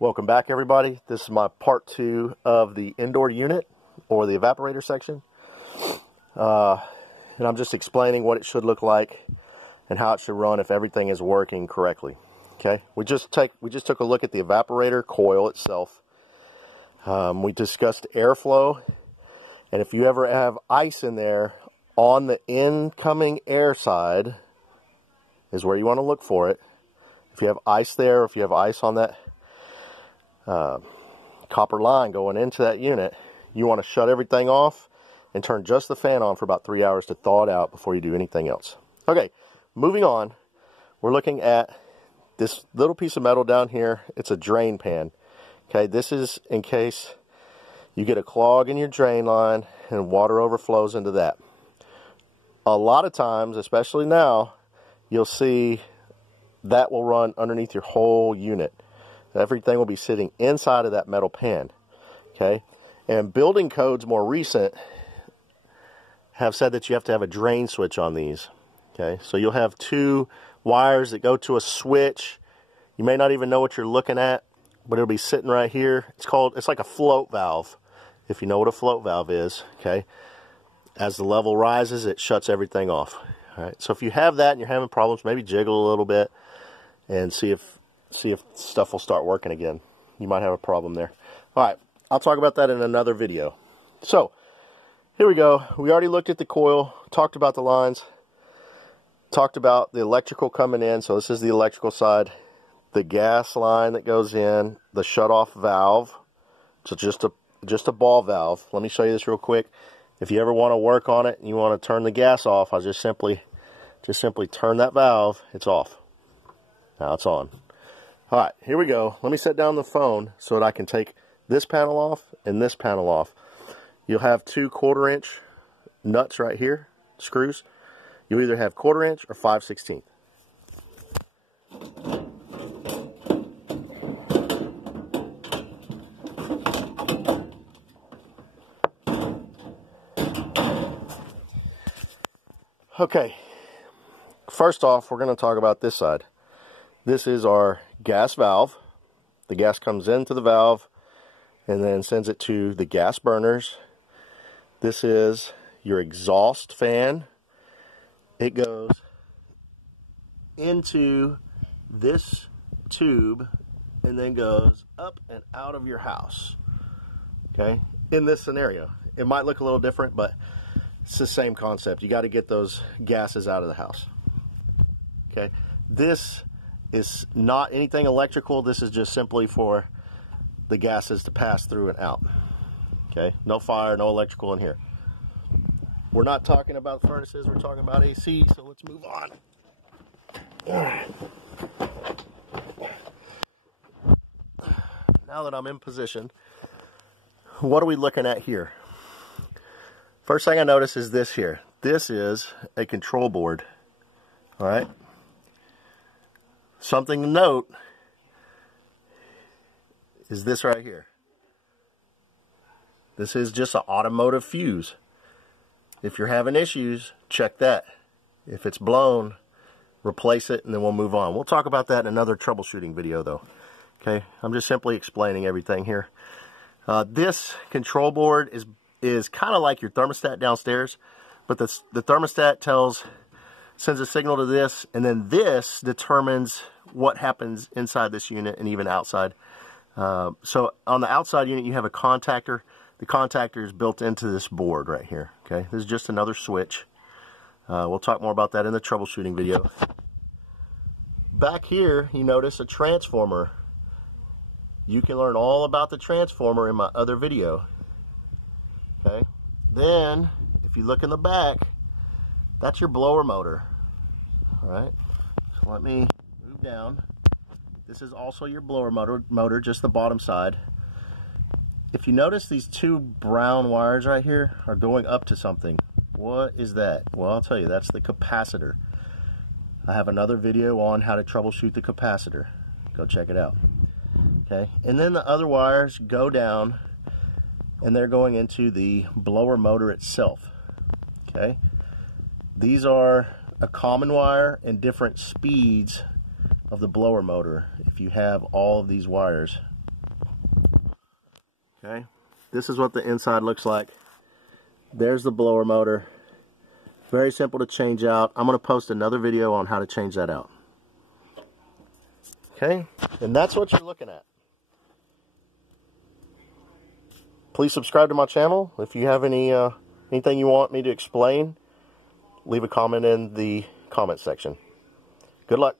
Welcome back, everybody. This is my part 2 of the indoor unit, or the evaporator section. And I'm just explaining what it should look like and how it should run if everything is working correctly. Okay, we just took a look at the evaporator coil itself. We discussed airflow, and if you ever have ice in there, on the incoming air side is where you want to look for it. If you have ice there, or if you have ice on that copper line going into that unit, you want to shut everything off and turn just the fan on for about 3 hours to thaw it out before you do anything else. Okay, moving on, we're looking at this little piece of metal down here. It's a drain pan. Okay, this is in case you get a clog in your drain line and water overflows into that. A lot of times, especially now, you'll see that will run underneath your whole unit. Everything will be sitting inside of that metal pan. Okay, and building codes more recent have said that you have to have a drain switch on these. Okay, so you'll have 2 wires that go to a switch. You may not even know what you're looking at, but it'll be sitting right here. It's like a float valve, if you know what a float valve is. Okay, as the level rises, it shuts everything off. All right, so if you have that and you're having problems, maybe jiggle a little bit and see if stuff will start working again. You might have a problem there. All right, I'll talk about that in another video. So here we go. We already looked at the coil, talked about the lines, talked about the electrical coming in. So this is the electrical side, the gas line that goes in, the shutoff valve. So just a ball valve. Let me show you this real quick. If you ever want to work on it and you want to turn the gas off, I'll just simply turn that valve. It's off. Now it's on. All right, here we go. Let me set down the phone so that I can take this panel off and this panel off. You'll have 2 1/4-inch nuts right here, screws. You'll either have 1/4-inch or 5/16. Okay, first off, we're going to talk about this side. This is our gas valve. The gas comes into the valve and then sends it to the gas burners. This is your exhaust fan. It goes into this tube and then goes up and out of your house. Okay, in this scenario, it might look a little different, but it's the same concept. You got to get those gases out of the house. Okay, this is not anything electrical. This is just simply for the gases to pass through and out. Okay, no fire, no electrical in here. We're not talking about furnaces, we're talking about AC, so let's move on. All right. Now that I'm in position, what are we looking at here? First thing I notice is this here. This is a control board. All right. Something to note is this right here. This is just an automotive fuse. If you're having issues, check that. If it's blown, replace it, and then we'll move on. We'll talk about that in another troubleshooting video, though. Okay, I'm just simply explaining everything here. This control board is kind of like your thermostat downstairs, but the thermostat sends a signal to this, and then this determines what happens inside this unit and even outside. So on the outside unit, you have a contactor. The contactor is built into this board right here. Okay, this is just another switch. We'll talk more about that in the troubleshooting video. Back here, you notice a transformer. You can learn all about the transformer in my other video. Okay, then if you look in the back, that's your blower motor. All right, so let me move down. This is also your blower motor, just the bottom side. If you notice, these 2 brown wires right here are going up to something. What is that? Well, I'll tell you, that's the capacitor. I have another video on how to troubleshoot the capacitor. Go check it out. Okay, and then the other wires go down and they're going into the blower motor itself. Okay, these are a common wire and different speeds of the blower motor if you have all of these wires Okay, this is what the inside looks like. There's the blower motor. Very simple to change out. I'm going to post another video on how to change that out. Okay, and that's what you're looking at. Please subscribe to my channel. If you have anything you want me to explain, leave a comment in the comment section. Good luck.